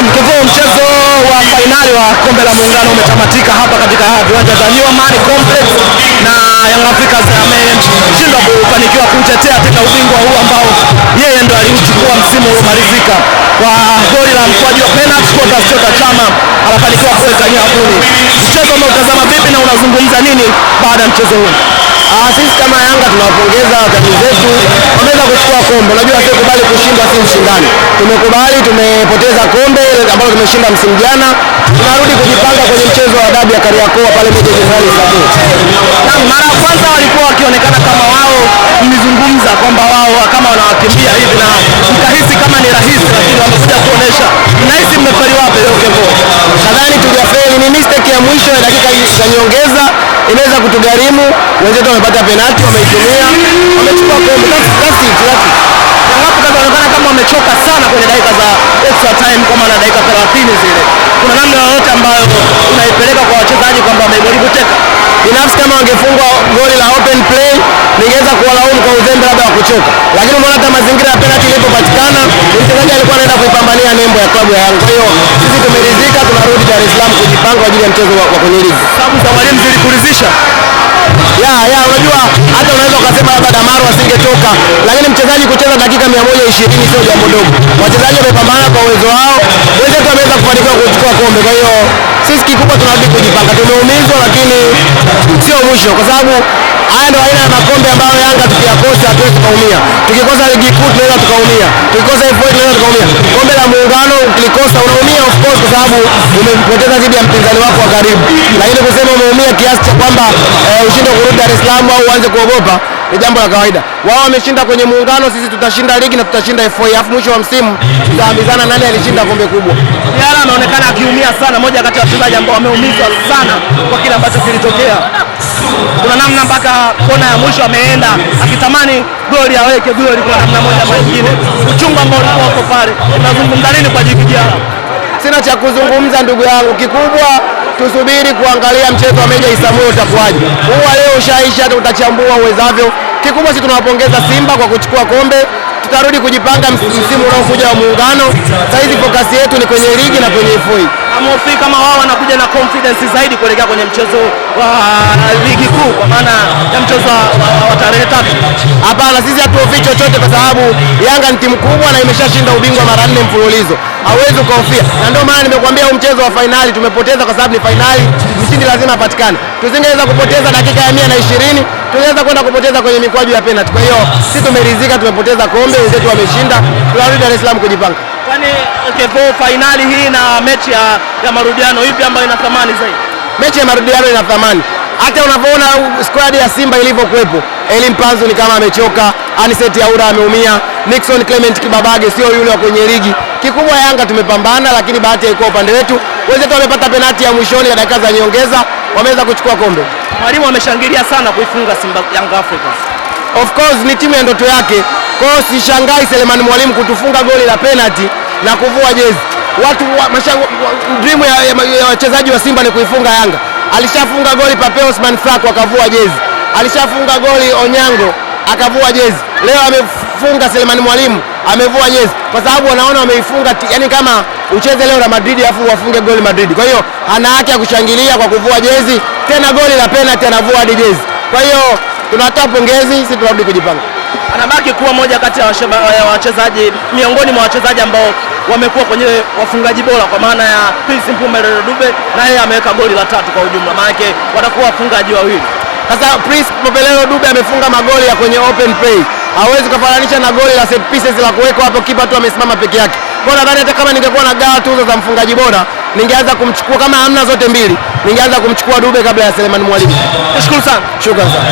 Naam, mchezo wa fainali wa kombe la muungano umetamatika hapa katika viwanja vya New Amani Complex, na Young Africans ameshindwa kufanikiwa kutetea tena ubingwa huu ambao yeye ndo aliuchukua msimu uliomalizika. Kwa goli la mkwaju wa penalty Chota Chama anafanikiwa kuweka nyavuni. Mchezo umeutazama vipi na unazungumza nini baada ya mchezo huu? Sisi kama Yanga tunawapongeza watani zetu, wameweza kuchukua kombe. Unajua sisi kubali kushindwa si mshindani. Tumekubali tumepoteza kombe ambalo tumeshinda msimu jana. Tunarudi kujipanga kwenye mchezo wa dabi ya Kariakoo pale Meja Jenerali Samuel. Na mara ya kwanza walikuwa wakionekana kama wao, mlizungumza kwamba wao kama wanawakimbia hivi na mkahisi kama ni rahisi, lakini wamekuja kuonesha. Nahisi mmefeli wapi leo Kevo? Nadhani tujafeli, ni mistake ya mwisho ya dakika za nyongeza inaweza kutugharimu. Wenzetu wamepata penalti, wameitumia, wamechukua kombe. That's it. Young Africans wanaonekana kama wamechoka sana kwenye dakika za extra time, kama na dakika 30 zile. Kuna namna yoyote ambayo unaipeleka kwa wachezaji kwamba wamejaribu teka? Binafsi kama wangefungwa goli la open play ningeweza kuwalaumu kwa uzembe labda wa kuchoka, lakini umeona hata mazingira ya penalti ilipopatikana mchezaji alikuwa anaenda kuipambania nembo ya klabu ya Yanga. Kwa hiyo sisi tumeridhika, tunarudi Dar es Salaam kujipanga kwa ajili ya mchezo wa kwenye ligi. Sababu za mwalimu zilikuridhisha? Unajua hata unaweza ukasema labda Damaru asingetoka, lakini mchezaji kucheza dakika 120 sio jambo dogo. Wachezaji wamepambana kwa uwezo wao, wenzetu wameweza kufanikiwa kuchukua kombe. Kwa hiyo sisi kikubwa tunarudi kujipanga. Tumeumizwa lakini sio mwisho, kwa sababu haya ndio aina ya makombe ambayo Yanga tukiyakosa hatuwezi tukaumia. Tukikosa ligi kuu tunaweza tukaumia, tukikosa FA tunaweza tukaumia. Kombe la muungano ukilikosa unaumia of course, kwa sababu umepoteza dhidi ya mpinzani wako wa karibu, lakini kusema umeumia kiasi cha kwamba ushinde kurudi Dar es Salaam au uanze kuogopa ni jambo la kawaida. Wao wameshinda kwenye muungano, sisi tutashinda ligi na tutashinda FA. Alafu mwisho wa msimu tutaambizana nani alishinda kombe kubwa. Yala anaonekana akiumia sana, moja kati ya wachezaji ambao wameumizwa sana kwa kile ambacho kilitokea. Kuna namna mpaka kona ya mwisho ameenda akitamani goli aweke goli kwa namna moja ama nyingine. Uchungu ambao ulikuwa hapo pale. Unazungumza nini kwa Jigijala? Sina cha kuzungumza ndugu yangu, kikubwa tusubiri kuangalia mchezo wa Meja Isamuel utakuwaje. Huwa leo ushaisha, utachambua uwezavyo. Kikubwa sisi tunawapongeza Simba kwa kuchukua kombe. Tutarudi kujipanga msimu unaokuja wa muungano. Sasa hizi focus yetu ni kwenye ligi na kwenye FA. Amofi kama wao wanakuja na confidence zaidi kuelekea kwenye mchezo wa ligi kuu kwa maana ya mchezo wa tarehe 3. Hapana, sisi hatuofi chochote kwa sababu Yanga ni timu kubwa na imeshashinda ubingwa mara 4 mfululizo. Hawezi kuhofia. Na ndio maana nimekuambia huu mchezo wa finali tumepoteza kwa sababu ni finali, mshindi lazima apatikane. Tusingeweza kupoteza dakika ya 120, tungeweza kwenda kupoteza kwenye mikwaju ya penalty. Kwa hiyo sisi tumeridhika, tumepoteza kombe, wenzetu wameshinda. Tunarudi Dar es Salaam kujipanga. Kwani Kevo, finali hii na mechi ya marudiano ipi ambayo ina thamani zaidi? Mechi ya marudiano ina thamani. Hata unavyoona squad ya Simba ilivyokuepo, Elim Panzu ni kama amechoka, Anicet Yaura ameumia, Nixon Clement Kibabage sio yule wa kwenye ligi. Kikubwa Yanga tumepambana, lakini bahati haikuwa upande wetu. Wenzetu wamepata penalti ya mwishoni ya dakika za nyongeza, wameweza kuchukua kombe. Mwalimu ameshangilia sana kuifunga Simba Young Africans. Of course ni timu ya ndoto yake. Kwa hiyo sishangai Selemani Mwalimu kutufunga goli la penalti na kuvua jezi. Dream ya wachezaji wa Simba ni kuifunga Yanga. Alishafunga goli Pape Osman Sako akavua jezi. Alishafunga goli Onyango akavua jezi. Leo amefunga Selemani Mwalimu amevua jezi, kwa sababu wanaona wameifunga, yani kama ucheze leo na Madrid afu wafunge goli Madrid. Kwa hiyo ana haki ya kushangilia kwa kuvua jezi, tena goli la penalti anavua hadi jezi. Kwa hiyo tunatoa pongezi, sisi tunarudi kujipanga. Anabaki kuwa moja kati ya wachezaji miongoni mwa wachezaji ambao wamekuwa kwenye wafungaji bora kwa maana ya Prince Mpumelelo Dube, na yeye ameweka goli la 3 kwa ujumla. Maana yake watakuwa wafungaji wawili. Sasa Prince Mpumelelo Dube amefunga magoli ya kwenye open play. Hawezi kufananisha na goli la set pieces la kuweka hapo kipa tu amesimama peke yake. Kwa nadhani hata kama ningekuwa na gawa tuzo za mfungaji bora, ningeanza kumchukua kama hamna zote mbili. Ningeanza kumchukua Dube kabla ya Selemani Mwalimu. Nashukuru sana. Shukrani sana.